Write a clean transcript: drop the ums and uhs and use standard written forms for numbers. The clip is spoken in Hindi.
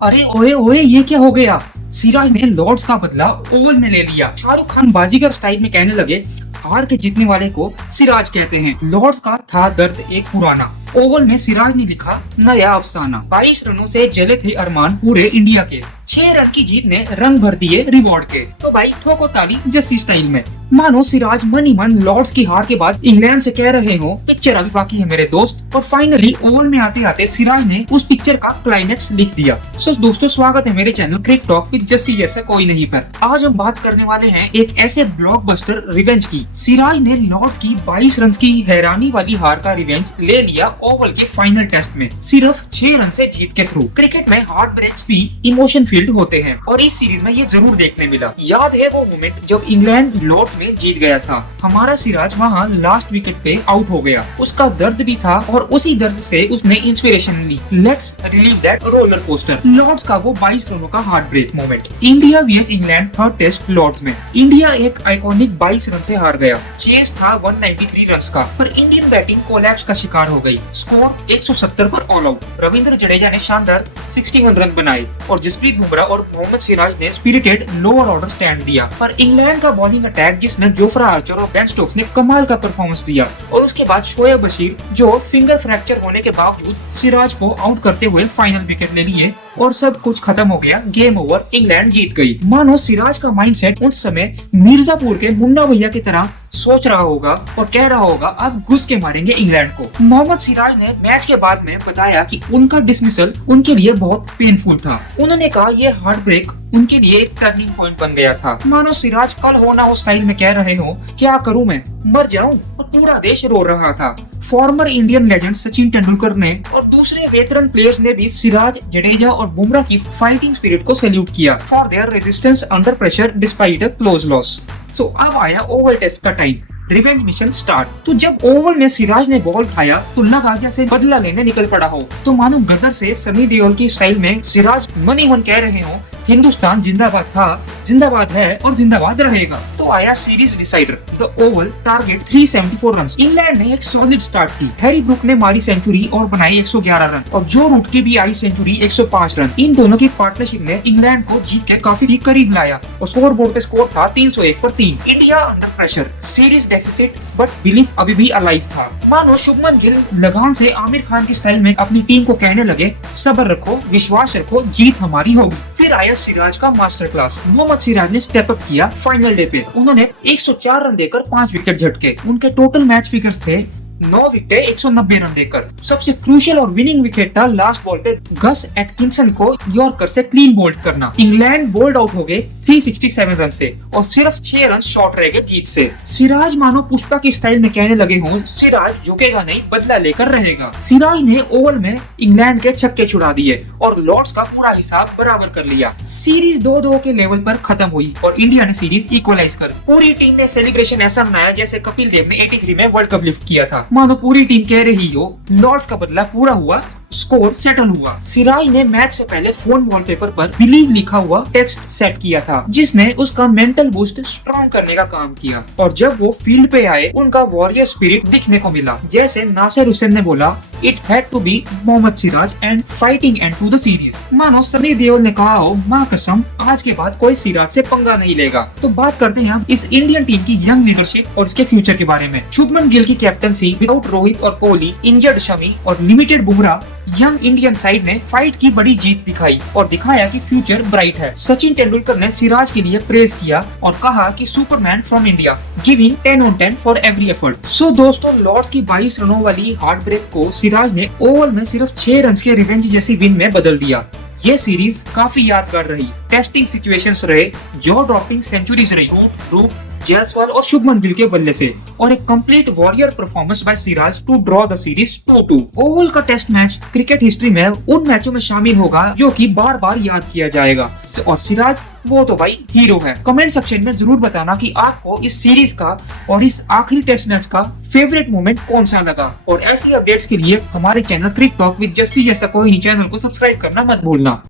अरे ओए ओए, ये क्या हो गया। सिराज ने लॉर्ड्स का बदला ओवल में ले लिया। शाहरुख खान बाजीगर स्टाइल में कहने लगे, हार के जीतने वाले को सिराज कहते हैं। लॉर्ड्स का था दर्द एक पुराना। ओवल में सिराज ने लिखा नया अफसाना। 22 रनों से जले थे अरमान पूरे इंडिया के। 6 रन की जीत ने रंग भर दिए रिवॉर्ड के। तो भाई ठोको ताली जस्सी स्टाइल में। मानो सिराज मन ही मन लॉर्ड्स की हार के बाद इंग्लैंड से कह रहे हो, पिक्चर अभी बाकी है मेरे दोस्त। और फाइनली ओवल में आते आते सिराज ने उस पिक्चर का क्लाइमेक्स लिख दिया। सो दोस्तों, स्वागत है मेरे channel Crick Talk with Jassi जैसा कोई नहीं पर। आज हम बात करने वाले हैं एक ऐसे ब्लॉकबस्टर रिवेंज की। सिराज ने लॉर्ड्स की 22 रन की हैरानी वाली हार का रिवेंज ले लिया ओवल के फाइनल टेस्ट में, सिर्फ 6 रन से जीत के थ्रू। क्रिकेट में हार्ट ब्रेक्स भी इमोशन फील्ड होते हैं और इस सीरीज में ये जरूर देखने मिला। याद है वो मोमेंट जब इंग्लैंड लॉर्ड्स में जीत गया था। हमारा सिराज वहाँ लास्ट विकेट पे आउट हो गया। उसका दर्द भी था और उसी दर्द से उसने इंस्पिरेशन ली। Let's relive that roller coaster. Lord's का वो 22 रनों का heart break moment. India VS England third test Lord's में इंडिया एक आइकॉनिक 22 रन से हार गया। चेस था 193 रन का, पर इंडियन बैटिंग कोलैप्स का शिकार हो गई। स्कोर 170 पर ऑल आउट। रविंद्र जडेजा ने शानदार 61 रन बनाए और जसप्रीत बुमराह और मोहम्मद सिराज ने स्पिरिटेड लोअर ऑर्डर स्टैंड दिया। पर इंग्लैंड का बॉलिंग अटैक, जिसमें जोफ्रा आर्चर और बेन स्टोक्स ने कमाल का परफॉर्मेंस दिया, और उसके बाद शोएब बशीर जो फिंगर फ्रैक्चर होने के बावजूद सिराज को आउट करते हुए फाइनल विकेट ले लिए और सब कुछ खत्म हो गया। गेम ओवर, इंग्लैंड जीत गई। मानो सिराज का माइंडसेट उस समय मिर्जापुर के मुन्ना भैया की तरह सोच रहा होगा और कह रहा होगा, अब घुस के मारेंगे इंग्लैंड को। मोहम्मद सिराज ने मैच के बाद में बताया कि उनका डिसमिसल उनके लिए बहुत पेनफुल था। उन्होंने कहा ये हार्ट ब्रेक उनके लिए एक टर्निंग पॉइंट बन गया था। मानो सिराज कल हो ना हो स्टाइल में कह रहे हो, क्या करूं मैं, मर जाऊं। और पूरा देश रो रहा था। Former Indian legend Sachin Tendulkar ने और दूसरे वेटरन प्लेयर्स ने भी सिराज, जडेजा और बुमराह की फाइटिंग स्पिरिट को सैल्यूट किया for their resistance under pressure despite a close loss. So अब आया ओवल टेस्ट का टाइम। Revenge mission start. तो जब ओवल में सिराज ने बॉल उठाया तो लगा जैसे बदला लेने निकल पड़ा हो। तो मानो गदर से सनी देओल की स्टाइल में सिराज मन ही मन कह रहे हो, हिंदुस्तान जिंदाबाद था, जिंदाबाद है और जिंदाबाद रहेगा। तो आया series decider, the Oval, target 374 run. England ने एक सॉलिड स्टार्ट की। हैरी ब्रूक ने मारी सेंचुरी और बनाई 111 रन और जो रूट की भी आई सेंचुरी 105 रन। इन दोनों की पार्टनरशिप ने इंग्लैंड को जीत के काफी करीब लाया और स्कोर बोर्ड पे स्कोर था 301 पर 3। India under pressure, series deficit, but belief अभी भी अलाइव था। मानो शुभमन गिल लगान से आमिर खान की स्टाइल में अपनी टीम को कहने लगे, सब्र रखो, विश्वास रखो, जीत हमारी होगी। फिर आया सिराज का मास्टर क्लास। मोहम्मद सिराज ने स्टेप अप किया फाइनल डे पे। उन्होंने 104 रन देकर 5 विकेट झटके। उनके टोटल मैच फिगर्स थे 9 विकेट 190 रन देकर। सबसे क्रूशियल और विनिंग विकेट था लास्ट बॉल पे गस एटकिंसन को यॉर्कर से क्लीन बोल्ड करना। इंग्लैंड बोल्ड आउट हो गए 367 रन से और सिर्फ 6 रन शॉर्ट रह गए जीत से। सिराज मानो पुष्पा की स्टाइल में कहने लगे हों, सिराज झुकेगा नहीं, बदला लेकर रहेगा। सिराज ने ओवल में इंग्लैंड के छक्के छुड़ा दिए और लॉर्ड्स का पूरा हिसाब बराबर कर लिया। सीरीज 2-2 के लेवल पर खत्म हुई और इंडिया ने सीरीज इक्वलाइज कर। पूरी टीम ने सेलिब्रेशन ऐसा मनाया जैसे कपिल देव ने 83 में वर्ल्ड कप लिफ्ट किया था। मानो पूरी टीम कह रही हो, लॉर्ड्स का बदला पूरा हुआ, स्कोर सेटल हुआ। सिराज ने मैच से पहले फोन वॉलपेपर पर बिलीव लिखा हुआ टेक्स्ट सेट किया था, जिसने उसका मेंटल बूस्ट स्ट्रॉन्ग करने का काम किया। और जब वो फील्ड पे आए, उनका वॉरियर स्पिरिट दिखने को मिला। जैसे नासिर हुसैन ने बोला, it had to be Mohammed Siraj and fighting end to the series. मानो सनी देओल ने कहा हो, माँ कसम आज के बाद कोई सिराज से पंगा नहीं लेगा। तो बात करते हैं हम इस इंडियन टीम की यंग लीडरशिप और इसके फ्यूचर के बारे में। शुभमन गिल की कैप्टनसी, विदाउट रोहित और कोहली, इंजर्ड शमी और limited Bumrah, young Indian side ने फाइट की बड़ी जीत दिखाई और दिखाया कि फ्यूचर ब्राइट है। सचिन तेंदुलकर ने सिराज के लिए प्रेज किया और कहा कि superman from India, giving 10 on 10 for every effort. So दोस्तों, लॉर्ड्स की 22 रनों वाली हार्ट ब्रेक को सिराज ने ओवल में सिर्फ 6 रन के रिवेंज जैसी विन में बदल दिया। ये सीरीज काफी यादगार रही। टेस्टिंग सिचुएशंस रहे, जॉ ड्रॉपिंग सेंचुरीज रही, रूट, जायसवाल और शुभमन गिल के बल्ले से, और एक complete warrior performance by Siraj to draw the series 2-2। Oval का टेस्ट मैच क्रिकेट हिस्ट्री में उन मैचों में शामिल होगा जो कि बार बार याद किया जाएगा। और सिराज वो तो भाई हीरो है। कमेंट सेक्शन में जरूर बताना कि आपको इस सीरीज का और इस आखिरी टेस्ट मैच का फेवरेट मोमेंट कौन सा लगा। और ऐसी अपडेट्स के लिए हमारे channel Crick Talk with Jassi जैसा कोई नहीं चैनल को सब्सक्राइब करना मत भूलना।